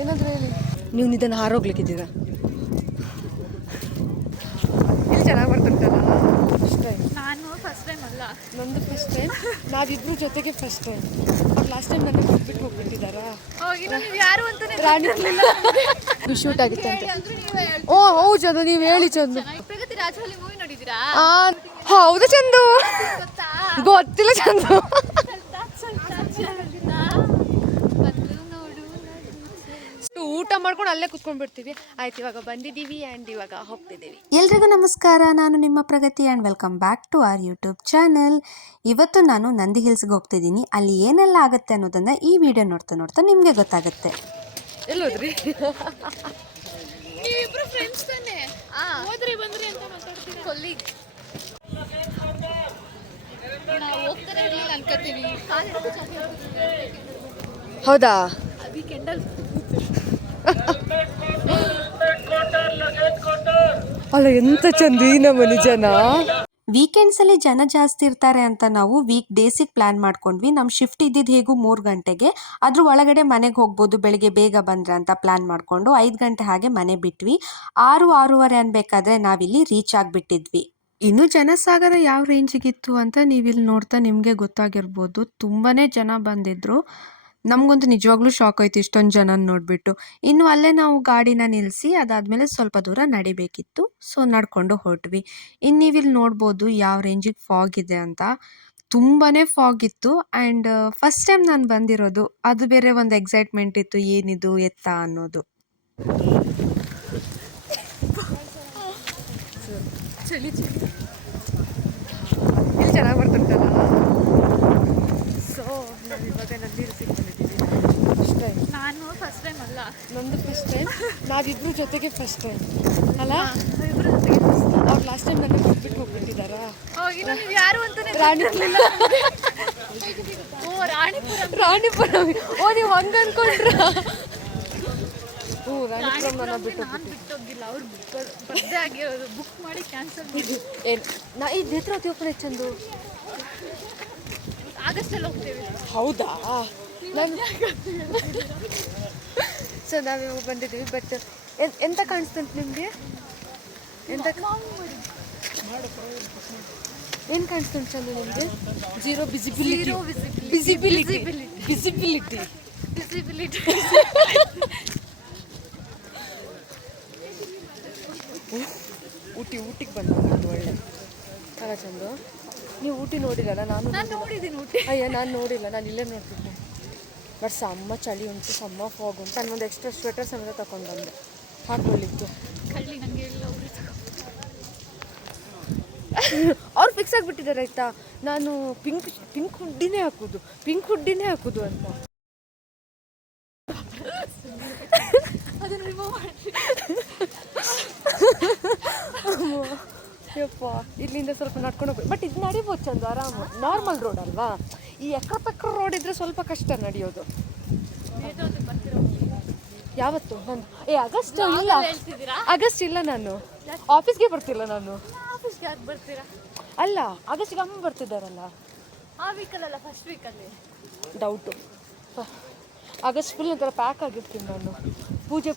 ಏನಾದರೂ ಹೇಳಿ. ನೀವು ನಿಧಾನ ಹಾರೋಗ್ಲಿಕ್ಕಿದ್ದೀರಾ? ಇಲ್ಲಿ ಚೆನ್ನಾಗಿ ಬರ್ತಂತಲ್ಲ. First time. ನಾನು ಫಸ್ಟ್ ಟೈಮ್ ಅಲ್ಲ, ನಂದು ಫಸ್ಟ್ ಟೈಮ್. ನಾವಿಬ್ರು ಜೊತೆಗೆ ಫಸ್ಟ್ ಟೈಮ್. ಅವ್ರು ಲಾಸ್ಟ್ ಟೈಮ್ ನನ್ನ ಬಿಟ್ಬಿಟ್ಟು ಹೋಗ್ಬಿಟ್ಟಿದ್ದಾರಾ? ಯಾರು ಅಂತಾನೆ ರಾಣಿ ಶೂಟ್ ಆಗಿತ್ತಂತೆ. ಓ ಹೌದು, ಅದು ನೀವು ಹೇಳಿ ಚಂದು. ಪ್ರಗತಿ ರಾಜಹಳ್ಳಿ ಮೂವಿ ನೋಡಿದ್ದೀರಾ? ಹೌದು ಚಂದು. ಗೊತ್ತಿಲ್ಲ ಚಂದು. ಊಟ ಮಾಡ್ಕೊಂಡು ಅಲ್ಲೇ ಕುತ್ಕೊಂಡು ಬಿಡ್ತೀವಿ. ಆಯ್ತು, ಇವಾಗ ಬಂದಿದ್ದೀವಿ ಆ್ಯಂಡ್ ಇವಾಗ ಹೋಗ್ತಿದ್ದೀವಿ. ಎಲ್ರಿಗೂ ನಮಸ್ಕಾರ, ನಾನು ನಿಮ್ಮ Pragathi and welcome back to our YouTube channel. ಇವತ್ತು ನಾನು ನಂದಿ ಹಿಲ್ಸ್ಗೆ ಹೋಗ್ತಿದ್ದೀನಿ. ಅಲ್ಲಿ ಏನೆಲ್ಲ ಆಗುತ್ತೆ ಅನ್ನೋದನ್ನು ಈ ವಿಡಿಯೋ ನೋಡ್ತಾ ನೋಡ್ತಾ ನಿಮಗೆ ಗೊತ್ತಾಗುತ್ತೆ. ಎಲ್ಲೋದ್ರಿ? ನೀವಿಬ್ರು ಫ್ರೆಂಡ್ಸ್ ತಾನೆ? ಹೋದ್ರಿ ಬಂದ್ರಿ ಅಂತ ಮಾತಾಡ್ತೀರಾ? ಕೊಲ್ಲಿಗ್ ನಾವು ಹೋಗ್ತಾನೆ ಇರಲಿಲ್ಲ ಅನ್ಕೋತೀನಿ. ಹೌದಾ? ವೀಕೆಂಡಲ್ಲಿ ಅಲ್ಲ, ಎಂತ ಚಂದ ಈ ನಮ್ಮನೆ ಜನ. ವೀಕೆಂಡ್ಸಲ್ಲಿ ಜನ ಜಾಸ್ತಿ ಇರ್ತಾರೆ ಅಂತ ನಾವು ವೀಕ್ ಡೇಸಿಗೆ ಪ್ಲ್ಯಾನ್ ಮಾಡ್ಕೊಂಡ್ವಿ. ನಮ್ಮ ಶಿಫ್ಟ್ ಇದ್ದಿದ್ದು ಹೇಗೂ 3 ಗಂಟೆಗೆ. ಅದ್ರ ಒಳಗಡೆ ಮನೆಗೆ ಹೋಗ್ಬೋದು, ಬೆಳಿಗ್ಗೆ ಬೇಗ ಬಂದ್ರೆ ಅಂತ ಪ್ಲ್ಯಾನ್ ಮಾಡಿಕೊಂಡು 5 ಗಂಟೆ ಹಾಗೆ ಮನೆ ಬಿಟ್ವಿ. 6-6:30 ಅನ್ಬೇಕಾದ್ರೆ ನಾವಿಲ್ಲಿ ರೀಚ್ ಆಗಿಬಿಟ್ಟಿದ್ವಿ. ಇನ್ನು ಜನಸಾಗರ ಯಾವ ರೇಂಜಿಗಿತ್ತು ಅಂತ ನೀವಿಲ್ಲಿ ನೋಡ್ತಾ ನಿಮಗೆ ಗೊತ್ತಾಗಿರ್ಬೋದು. ತುಂಬಾ ಜನ ಬಂದಿದ್ರು. ನಮಗಂತೂ ನಿಜವಾಗ್ಲೂ ಶಾಕ್ ಆಯ್ತು ಇಷ್ಟೊಂದು ಜನ ನೋಡಿಬಿಟ್ಟು. ಇನ್ನು ಅಲ್ಲೇ ನಾವು ಗಾಡಿನ ನಿಲ್ಲಿಸಿ ಅದಾದಮೇಲೆ ಸ್ವಲ್ಪ ದೂರ ನಡಿಬೇಕಿತ್ತು. ಸೊ ನಡ್ಕೊಂಡು ಹೊರಟ್ವಿ. ಇನ್ನು ನೀವಿಲ್ಲಿ ನೋಡ್ಬೋದು ಯಾವ ರೇಂಜಿಗೆ ಫಾಗ್ ಇದೆ ಅಂತ. ತುಂಬಾ ಫಾಗ್ ಇತ್ತು. ಆ್ಯಂಡ್ ಫಸ್ಟ್ ಟೈಮ್ ನಾನು ಬಂದಿರೋದು, ಅದು ಬೇರೆ ಒಂದು ಎಕ್ಸೈಟ್ಮೆಂಟ್ ಇತ್ತು, ಏನಿದು ಎತ್ತ ಅನ್ನೋದು. ಚಳಿ ಚಳಿ ಇಲ್ಲಿ ಚೆನ್ನಾಗಿ ಬರ್ತಂತಲ್ಲ. ಸೊ ನಾವು ಇವಾಗ ನಂದಿ ಹಿಲ್ಸಿಗೆ ಬಂದಿದ್ದೀವಿ. First time. ನಾನು ಫಸ್ಟ್ ಟೈಮ್ ಅಲ್ಲ, ನಂದು ಫಸ್ಟ್ ಟೈಮ್. ನಾವಿಬ್ರು ಜೊತೆಗೆ ಫಸ್ಟ್ ಟೈಮ್ ಅಲ್ಲ? ನಾವಿಬ್ರು ಜೊತೆಗೆ ಫಸ್ಟ್ ಟೈಮ್. ಅವ್ರು ಲಾಸ್ಟ್ ಟೈಮ್ ನನ್ನ ಬಿಟ್ಬಿಟ್ಟು ಹೋಗ್ಬಿಟ್ಟಿದ್ದಾರಾ? ಯಾರು ಅಂತಾನೆ ರಾಣಿಪುರ. ಓ ರಾಣಿಪುರಂ. ರಾಣಿಪುರಂ. ಓ ನೀವು ಹಂಗೆ ಅನ್ಕೊಂಡ್ರ? ರಾಣಿಪುರಂ ನನ್ನ ಬಿಟ್ಟು ಬಿಟ್ಟೋಗಿಲ್ಲ, ಅವ್ರು ಬರ್ದೇ ಆಗಿರೋದು. ಬುಕ್ ಮಾಡಿ ಕ್ಯಾನ್ಸಲ್ ಮಾಡಿ. ಏನು ನಾ ಈ ನೇತ್ರಾವತಿ ಹೋಗ್ತಾನೆ ಚಂದು. ಆಗಸ್ಟಲ್ಲಿ ಹೋಗ್ತೇವೆ. ಹೌದಾ? ನಾನು ಸೊ ನಾವಿವಾಗ ಬಂದಿದ್ದೀವಿ. ಬಟ್ ಎಂತ ಕಾಣಿಸ್ತಂತೆ ನಿಮಗೆ? ಎಂತ ಏನು ಕಾಣಿಸ್ತುಂಟು ಚಂದು ನಿಮಗೆ? Zero visibility. Visibility visibility visibility. ಊಟಿಗೆ ಬಂದ ಒಳ್ಳೆ ಅಲ್ಲ ಚಂದು. ನೀವು ಊಟಿ ನೋಡಿರಲ್ಲ? ನಾನು ನೋಡಿದ್ದೀನಿ ಊಟಿ. ಅಯ್ಯ ನಾನು ನೋಡಿಲ್ಲ, ನಾನು ಇಲ್ಲೇ ನೋಡ್ತಿದ್ದೆ. ಬಟ್ ಸಮ್ಮ ಚಳಿ ಉಂಟು, ಸಮ್ಮ ಫಾಗ್ ಉಂಟು. ನಾನು ಒಂದು ಎಕ್ಸ್ಟ್ರಾ ಸ್ವೆಟರ್ ಸಮೇತ ತಗೊಂಡು ಬಂದೆ ಹಾಕೊಳ್ಳಿಕ್ಕೆ. ಕಳ್ಳಿ ನನಗೆ ಇಲ್ಲ. ಅವ್ರು ಫಿಕ್ಸ್ ಆಗಿಬಿಟ್ಟಿದ್ದಾರೆ ಆಯಿತಾ. ನಾನು ಪಿಂಕ್ ಹುಡ್ಡಿನೇ ಹಾಕೋದು ಅಂತ. ಅದನ್ನು ರಿಮೂವ್ ಮಾಡಿ. ಯಪ್ಪ, ಇಲ್ಲಿಂದ ಸ್ವಲ್ಪ ನಡ್ಕೊಂಡು ಹೋಗ್ಬೇಕು. ಬಟ್ ಇದು ನಡಿಬೋದು ಚಂದ, ಆರಾಮು. ನಾರ್ಮಲ್ ರೋಡ್ ಅಲ್ವಾ? ಈ ಎಕ್ರ ರೋಡ್ ಇದ್ರೆ ಸ್ವಲ್ಪ ಕಷ್ಟ ನಡೆಯೋದು. ಯಾವತ್ತು ನಾನು ಆಗಸ್ಟ್ ಇಲ್ಲ, ಆಗಸ್ಟ್ ಇಲ್ಲ, ನಾನು ಆಫೀಸ್ಗೆ ಬರ್ತಿಲ್ಲ. ನಾನು ಆಫೀಸ್ಗೆ ಯಾಕೆ ಬರ್ತೀರಾ? ಅಲ್ಲ, ಆಗಸ್ಟ್ಗೆ ಅಮ್ಮ ಬರ್ತಿದ್ದಾರಲ್ಲ. ಆ ವೀಕಲ್ಲ, ಫಸ್ಟ್ ವೀಕಲ್ಲಿ. ಡೌಟು. ಆಗಸ್ಟ್ ಫುಲ್ ಒಂಥರ ಪ್ಯಾಕ್ ಆಗಿರ್ತೀನಿ ನಾನು. ಪೂಜೆ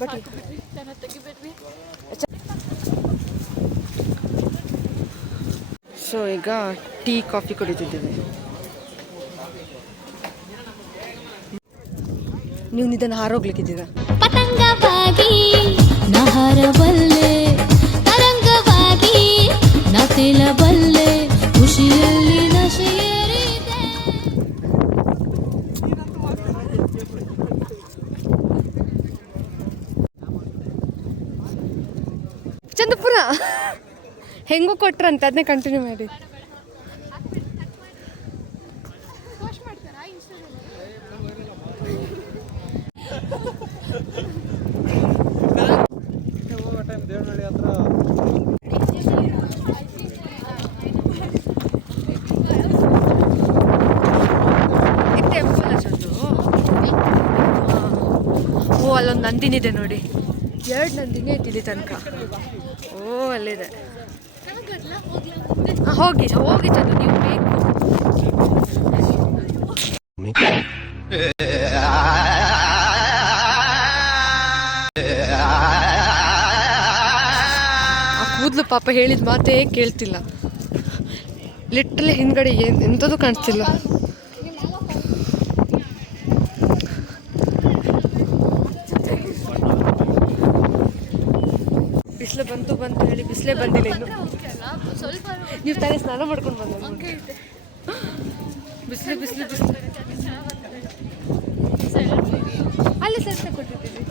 ಬಟ್ ತೆಗಿಬಿಟ್ವಿ. ಸೊ ಈಗ ಟೀ ಕಾಫಿ ಕುಡಿತಿದ್ದೇವೆ. ನೀವು ನಿಧಾನ ಹಾರೋಗ್ಲಿಕ್ಕಿದ್ದೀರಾ? ಪತಂಗವಾಗಿ ನಹರಬಲ್ಲೆ, ತರಂಗವಾಗಿ ನತಿಲಬಲ್ಲೆ, ಖುಷಿಯಲ್ಲಿ ನಶೆಯೇರಿದೆ. ಚಂದಪುರ ಹೆಂಗೂ ಕೊಟ್ರಂತೆ, ಅದನ್ನೇ ಕಂಟಿನ್ಯೂ ಮಾಡಿ. ಓ ಅಲ್ಲೊಂದು ನಂದಿನಿದೆ ನೋಡಿ. 2 ನಂದಿನಿ ಐತಿ ಇಲ್ಲಿ ತನಕ. ಓ ಅಲ್ಲಿದೆ. ಹೋಗಿ ಚಂದು, ನೀವು ಬೇಕು. ಆ ಕೂದಲು ಪಾಪ ಹೇಳಿದ ಮಾತೇ ಕೇಳ್ತಿಲ್ಲ. ಲಿಟ್ರಲಿ ಹಿಂದ್ಗಡೆ ಎಂಥದ್ದು ಕಾಣಿಸ್ತಿಲ್ಲ. ಬಿಸಿಲು ಬಂತು ಹೇಳಿ ಬಿಸಿಲೇ ಬಂದಿಲ್ಲ ಇನ್ನು. ಸ್ವಲ್ಪ ನೀವು ತಾನೇ ಸ್ನಾನ ಮಾಡ್ಕೊಂಡು ಬಂದ. ಬಿಸಿಲು ಬಿಸಿಲು ಬಿಸಿಲು ಅಲ್ಲೇ ಸೆಲ್ಫಿ ಕೊಟ್ಟಿದ್ದೀವಿ.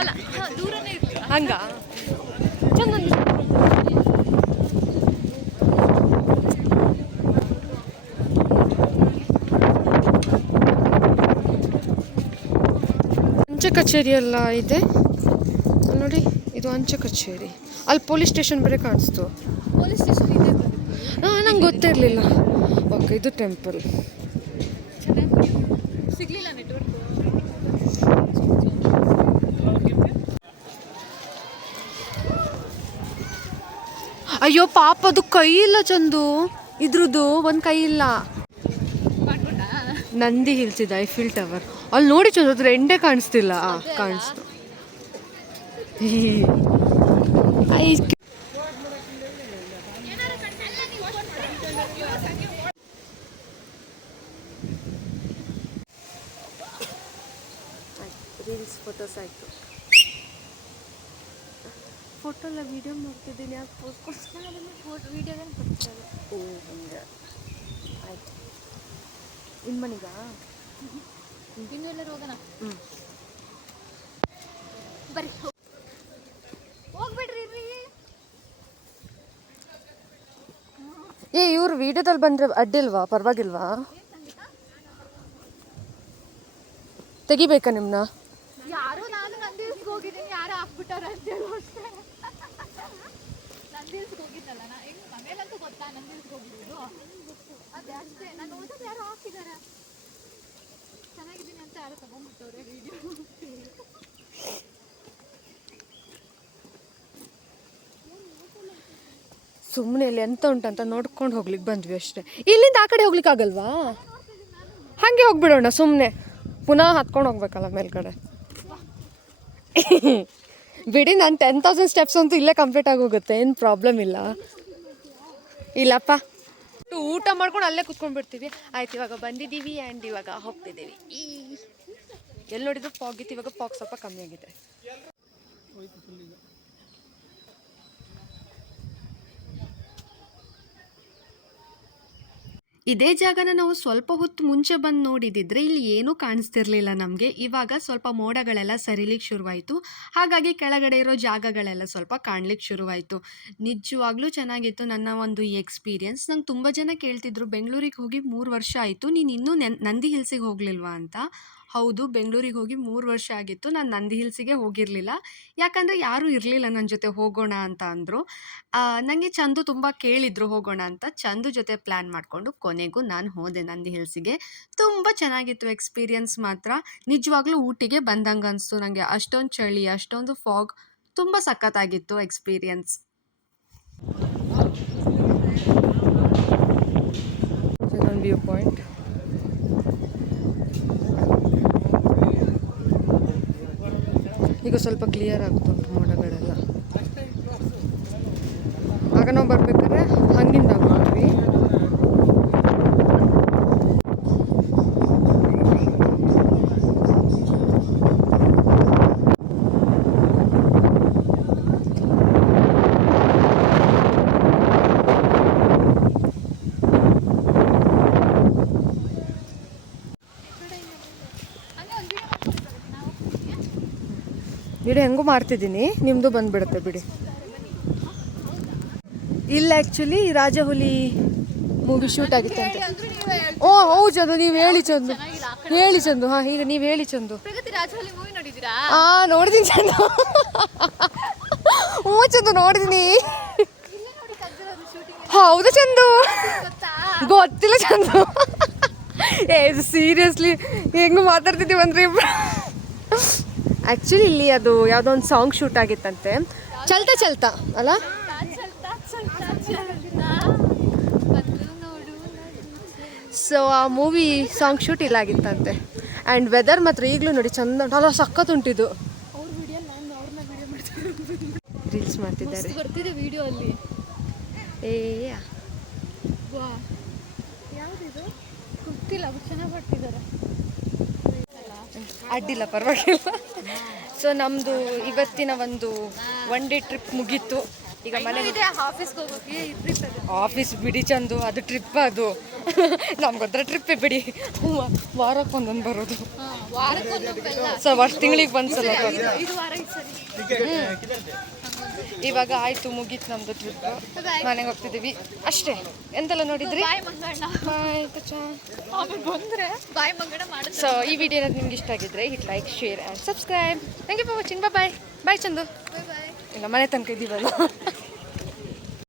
ಅಲ್ಲ ದೂರನೇ ಇರ್ತೀವಿ. ಹಂಗ ಚಂದ ಅಂಚೆ ಕಚೇರಿ ಎಲ್ಲ ಇದೆ ನೋಡಿ. ಇದು ಅಂಚೆ ಕಚೇರಿ. ಅಲ್ಲಿ ಪೊಲೀಸ್ ಸ್ಟೇಷನ್ ಬೇರೆ ಕಾಣಿಸ್ತು. ಪೊಲೀಸ್ ಸ್ಟೇಷನ್ ಇದೆ. ನಂಗೆ ಗೊತ್ತಿರಲಿಲ್ಲ. ಓಕೆ, ಇದು ಟೆಂಪಲ್. ಸಿಗ್ಲಿಲ್ಲ ನೆಟ್ವರ್ಕ್. ಅಯ್ಯೋ ಪಾಪ, ಅದು ಕೈ ಇಲ್ಲ ಚಂದು. ಇದ್ರದ್ದು ಒಂದು ಕೈ ಇಲ್ಲ. ನಂದಿ ಹಿಲ್ಸ್ ಇದೆ, ಐಫಿಲ್ ಟವರ್. ಅಲ್ಲಿ ನೋಡಿ ಚಂದು, ಅದ್ರ ಎಂಡೆ ಕಾಣಿಸ್ತಿಲ್ಲ. ಕಾಣಿಸ್ತು. ರೀಲ್ಸ್ ಫೋಟೋಸ್ ಆಯಿತು. ಫೋಟೋ ಎಲ್ಲ ವೀಡಿಯೋ ಮಾಡ್ತಿದ್ದೀನಿ. ಯಾಕೆ ಪೋಸ್ಟ್ ಕೊಡ್ತೀನಿ? ವೀಡಿಯೋದಲ್ಲಿ ಕೊಡ್ತಾರೆ. ಓ ಹಂಗೆ ಆಯಿತು. ಇನ್ನು ಮನೆಗಾ ಇನ್ನೂ ಎಲ್ಲರೂ ಹೋಗೋಣ. ಬರ್ರಿ ಹೋಗ್ಬಿಡ್ರಿ. ಇವ್ರು ವಿಡಿಯೋದಲ್ಲಿ ಬಂದರೆ ಅಡ್ಡಿಲ್ವಾ? ಪರವಾಗಿಲ್ವಾ? ತೆಗಿಬೇಕಾ ನಿಮ್ಮನ್ನ? ಯಾರು ನಾನು ನಂದಿಲ್ಸ್ಗೆ ಹೋಗಿದ್ದೀನಿ, ಯಾರು ಹಾಕ್ಬಿಟ್ಟಾರ ಅಂತೇಳಿ ಅಷ್ಟೇ. ನಂದಿಲ್ಸ್ಗೆ ಹೋಗಿದ್ದಲ್ಲ ನಾ. ಹೆಂಗೆ ಮನೇಲಂತೂ ಗೊತ್ತಾ ನಂದಿಲ್ಸ್ಗೆ ಹೋಗಿದ್ದು? ಅದೇ ಅಷ್ಟೇ. ನಾನು ನೋಡಿದ್ರೆ ಯಾರು ಹಾಕಿದ್ದಾರೆ. ಚೆನ್ನಾಗಿದ್ದೀನಿ ಅಂತ ಯಾರು ತಗೊಂಡ್ಬಿಟ್ಟವ್ರೆ ವಿಡಿಯೋ. ಸುಮ್ಮನೆ ಇಲ್ಲಿ ಎಂತ ಉಂಟಂತ ನೋಡ್ಕೊಂಡು ಹೋಗ್ಲಿಕ್ಕೆ ಬಂದ್ವಿ ಅಷ್ಟೇ. ಇಲ್ಲಿಂದ ಆ ಕಡೆ ಹೋಗ್ಲಿಕ್ಕೆ ಆಗಲ್ವಾ? ಹಾಗೆ ಹೋಗ್ಬಿಡೋಣ ಸುಮ್ಮನೆ. ಪುನಃ ಹತ್ಕೊಂಡು ಹೋಗ್ಬೇಕಲ್ಲ ಮೇಲ್ಗಡೆ. ಬಿಡಿ, ನಾನು 10,000 ಸ್ಟೆಪ್ಸ್ ಅಂತೂ ಇಲ್ಲೇ ಕಂಪ್ಲೀಟ್ ಆಗೋಗುತ್ತೆ. ಏನು ಪ್ರಾಬ್ಲಮ್ ಇಲ್ಲ. ಇಲ್ಲಪ್ಪ, ಊಟ ಮಾಡ್ಕೊಂಡು ಅಲ್ಲೇ ಕುತ್ಕೊಂಡು ಬಿಡ್ತೀವಿ. ಆಯ್ತು, ಇವಾಗ ಬಂದಿದ್ದೀವಿ ಆ್ಯಂಡ್ ಇವಾಗ ಹೋಗ್ತಿದ್ದೀವಿ. ಎಲ್ಲಿ ನೋಡಿದ್ರು ಫಾಗ್ ಇತ್ತು. ಇವಾಗ ಫಾಗ್ ಸ್ವಲ್ಪ ಕಮ್ಮಿ ಆಗಿದೆ. ಇದೇ ಜಾಗನ ನಾವು ಸ್ವಲ್ಪ ಹೊತ್ತು ಮುಂಚೆ ಬಂದು ನೋಡಿದಿದ್ರೆ ಇಲ್ಲಿ ಏನೂ ಕಾಣಿಸ್ತಿರ್ಲಿಲ್ಲ ನಮಗೆ. ಇವಾಗ ಸ್ವಲ್ಪ ಮೋಡಗಳೆಲ್ಲ ಸರಿಲಿಕ್ಕೆ ಶುರುವಾಯಿತು. ಹಾಗಾಗಿ ಕೆಳಗಡೆ ಇರೋ ಜಾಗಗಳೆಲ್ಲ ಸ್ವಲ್ಪ ಕಾಣ್ಲಿಕ್ಕೆ ಶುರುವಾಯಿತು. ನಿಜವಾಗ್ಲೂ ಚೆನ್ನಾಗಿತ್ತು ನನ್ನ ಒಂದು ಈ ಎಕ್ಸ್ಪೀರಿಯನ್ಸ್. ನಂಗೆ ತುಂಬ ಜನ ಕೇಳ್ತಿದ್ರು, ಬೆಂಗಳೂರಿಗೆ ಹೋಗಿ 3 ವರ್ಷ ಆಯಿತು, ನೀನು ಇನ್ನೂ ನಂದಿ ಹಿಲ್ಸಿಗೆ ಹೋಗಲಿಲ್ವಾ ಅಂತ. ಹೌದು, ಬೆಂಗಳೂರಿಗೆ ಹೋಗಿ 3 ವರ್ಷ ಆಗಿತ್ತು. ನಾನು ನಂದಿ ಹಿಲ್ಸಿಗೆ ಹೋಗಿರಲಿಲ್ಲ. ಯಾಕಂದರೆ ಯಾರೂ ಇರಲಿಲ್ಲ ನನ್ನ ಜೊತೆ ಹೋಗೋಣ ಅಂತ ಅಂದರು. ನನಗೆ ಚಂದು ತುಂಬ ಕೇಳಿದರು ಹೋಗೋಣ ಅಂತ. ಚಂದು ಜೊತೆ ಪ್ಲ್ಯಾನ್ ಮಾಡಿಕೊಂಡು ಕೊನೆಗೂ ನಾನು ಹೋದೆ ನಂದಿ ಹಿಲ್ಸಿಗೆ. ತುಂಬ ಚೆನ್ನಾಗಿತ್ತು ಎಕ್ಸ್ಪೀರಿಯನ್ಸ್ ಮಾತ್ರ. ನಿಜವಾಗ್ಲೂ ಊಟಿಗೆ ಬಂದಂಗೆ ಅನಿಸ್ತು ನನಗೆ. ಅಷ್ಟೊಂದು ಚಳಿ, ಅಷ್ಟೊಂದು ಫಾಗ್, ತುಂಬ ಸಖತ್ತಾಗಿತ್ತು ಎಕ್ಸ್ಪೀರಿಯನ್ಸ್. View point. ಈಗ ಸ್ವಲ್ಪ ಕ್ಲಿಯರ್ ಆಗ್ತುಂಟು ಮೋಡಗಳೆಲ್ಲ. ಆಗ ನಾವು ಬರ್ಬೇಕಾದ್ರೆ ಹಂಗಿಂದ ಆಗ್ಬಿಟ್ವಿ. ಬಿಡಿ, ಹೆಂಗೂ ಮಾಡ್ತಿದ್ದೀನಿ. ನಿಮ್ಮದು ಬಂದುಬಿಡುತ್ತೆ ಬಿಡಿ. ಇಲ್ಲ, ಆ್ಯಕ್ಚುಲಿ ರಾಜಹುಲಿ ಮೂವಿ ಶೂಟ್ ಆಗಿತ್ತಂತೆ. ಓ ಹೌದು ಚಂದು, ನೀವು ಹೇಳಿ ಚಂದು, ಹೇಳಿ ಚಂದು. ಹಾಂ, ಈಗ ನೀವು ಹೇಳಿ ಚಂದು. ಪ್ರಗತಿ ರಾಜಹಳ್ಳಿ ಮೂವಿ ನೋಡಿದ್ದೀರಾ? ನೋಡಿದ್ದೀನಿ ಚಂದು. ಹ್ಞೂ ಚಂದು, ನೋಡಿದ್ದೀನಿ. ಹೌದು ಚಂದು, ಗೊತ್ತಿಲ್ಲ ಚಂದು. ಸೀರಿಯಸ್ಲಿ ಹೆಂಗೆ ಮಾತಾಡ್ತಿದ್ದೀವಿ ಅಂದರೆ ಆ್ಯಕ್ಚುಲಿ ಇಲ್ಲಿ ಅದು ಯಾವುದೋ ಒಂದು ಸಾಂಗ್ ಶೂಟ್ ಆಗಿತ್ತಂತೆ. ಚಲ್ತಾ ಚಲ್ತಾ ಅಲ್ಲ? ಸೊ ಆ ಮೂವಿ ಸಾಂಗ್ ಶೂಟ್ ಇಲ್ಲಾಗಿತ್ತಂತೆ. ಆ್ಯಂಡ್ ವೆದರ್ ಮಾತ್ರ ಈಗಲೂ ನೋಡಿ ಚಂದ ಉಂಟು, ಅಲ್ಲ ಸಖತ್ ಉಂಟಿದು. ಅವ್ರ ವಿಡಿಯೋ ನಾನು ಅವ್ರನ್ನ ವಿಡಿಯೋ ಮಾಡ್ತೀನಿ, ರೀಲ್ಸ್ ಮಾಡ್ತಿದ್ದಾರೆ. ಬರ್ತಿದೆ ವಿಡಿಯೋ ಅಲ್ಲಿ. ವಾ ಯಾವುದಿದು ಗೊತ್ತಿಲ್ಲ, ಬಟ್ ಚೆನ್ನಾಗಿ ಮಾಡ್ತಿದ್ದಾರೆ. ಅಡ್ಡಿಲ್ಲ, ಪರವಾಗಿಲ್ಲ. ಸೊ ನಮ್ಮದು ಇವತ್ತಿನ ಒಂದು 1 ಡೇ ಟ್ರಿಪ್ ಮುಗೀತು. ಈಗ ಮನೆಗೆ ಆಫೀಸ್ಗೆ ಹೋಗೋಕೆ ಟ್ರಿಪ್ ಅದು. ಆಫೀಸ್ ಬಿಡಿ ಚಂದು, ಅದು ಟ್ರಿಪ್ ಅದು. ನಮ್ಗೊತ್ತರ ಟ್ರಿಪ್ಪೇ ಬಿಡಿ, ವಾರಕ್ಕೊಂದೊಂದು ಬರೋದು. ವಾರಕ್ಕೊಂದೊಂದಲ್ಲ, ಸೊ ತಿಂಗಳಿಗೆ ಒಂದ್ಸಲ ಬರೋದು. ಇದು ವಾರ ಈ ಸರಿ. ಇವಾಗ ಆಯಿತು, ಮುಗೀತು ನಮ್ಮದು ಟ್ರಿಪ್. ಮನೆಗೆ ಹೋಗ್ತಿದ್ದೀವಿ ಅಷ್ಟೇ. ಎಂತೆಲ್ಲ ನೋಡಿದ್ರಿ? ಬಾಯ್ ಮಂಗಣ್ಣ. ಬಾಯ್. ಆಮೇಲೆ ಬಂದರೆ ಬಾಯ್ ಮಂಗಣ್ಣ ಮಾಡೋದು. ಸೊ ಈ ವಿಡಿಯೋ ನಿಮ್ಗೆ ಇಷ್ಟ ಆಗಿದ್ರೆ hit like, share and subscribe. Thank you for watching. Bye bye Chandu. Bye bye. ಇಲ್ಲ, ಮನೆ ತನಕ ಇದ್ದೀವಲ್ಲ.